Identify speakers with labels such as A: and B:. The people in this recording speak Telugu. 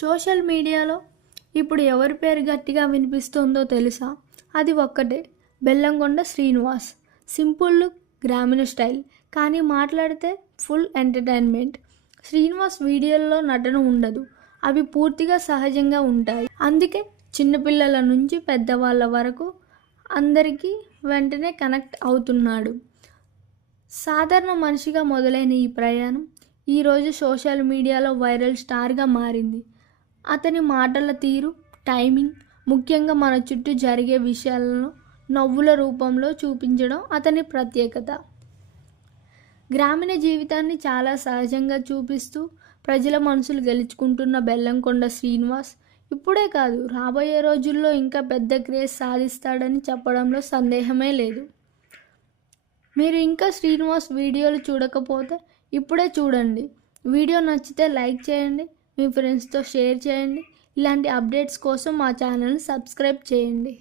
A: సోషల్ మీడియాలో ఇప్పుడు ఎవరి పేరు గట్టిగా వినిపిస్తుందో తెలుసా? అది ఒక్కటే బెల్లంకొండ శ్రీనివాస్. సింపుల్ లుక్ గ్రామీణ స్టైల్. కానీ మాట్లాడితే ఫుల్ ఎంటర్టైన్మెంట్. శ్రీనివాస్ వీడియోల్లో నటన ఉండదు. అవి పూర్తిగా సహజంగా ఉంటాయి. అందుకే చిన్నపిల్లల నుంచి పెద్దవాళ్ళ వరకు అందరికీ వెంటనే కనెక్ట్ అవుతున్నాడు. సాధారణ మనిషిగా మొదలైన ఈ ప్రయాణం ఈరోజు సోషల్ మీడియాలో వైరల్ స్టార్గా మారింది. అతని మాటల తీరు టైమింగ్ ముఖ్యంగా మన చుట్టూ జరిగే విషయాలను నవ్వుల రూపంలో చూపించడం అతని ప్రత్యేకత. గ్రామీణ జీవితాన్ని చాలా సహజంగా చూపిస్తూ ప్రజల మనసులు గెలుచుకుంటున్న బెల్లంకొండ శ్రీనివాస్ ఇప్పుడే కాదు రాబోయే రోజుల్లో ఇంకా పెద్ద క్రేజ్ సాధిస్తాడని చెప్పడంలో సందేహమే లేదు. మీరు ఇంకా శ్రీనివాస్ వీడియోలు చూడకపోతే ఇప్పుడే చూడండి. వీడియో నచ్చితే లైక్ చేయండి మీ ఫ్రెండ్స్తో షేర్ చేయండి. ఇలాంటి అప్డేట్స్ కోసం మా ఛానల్ని సబ్స్క్రైబ్ చేయండి.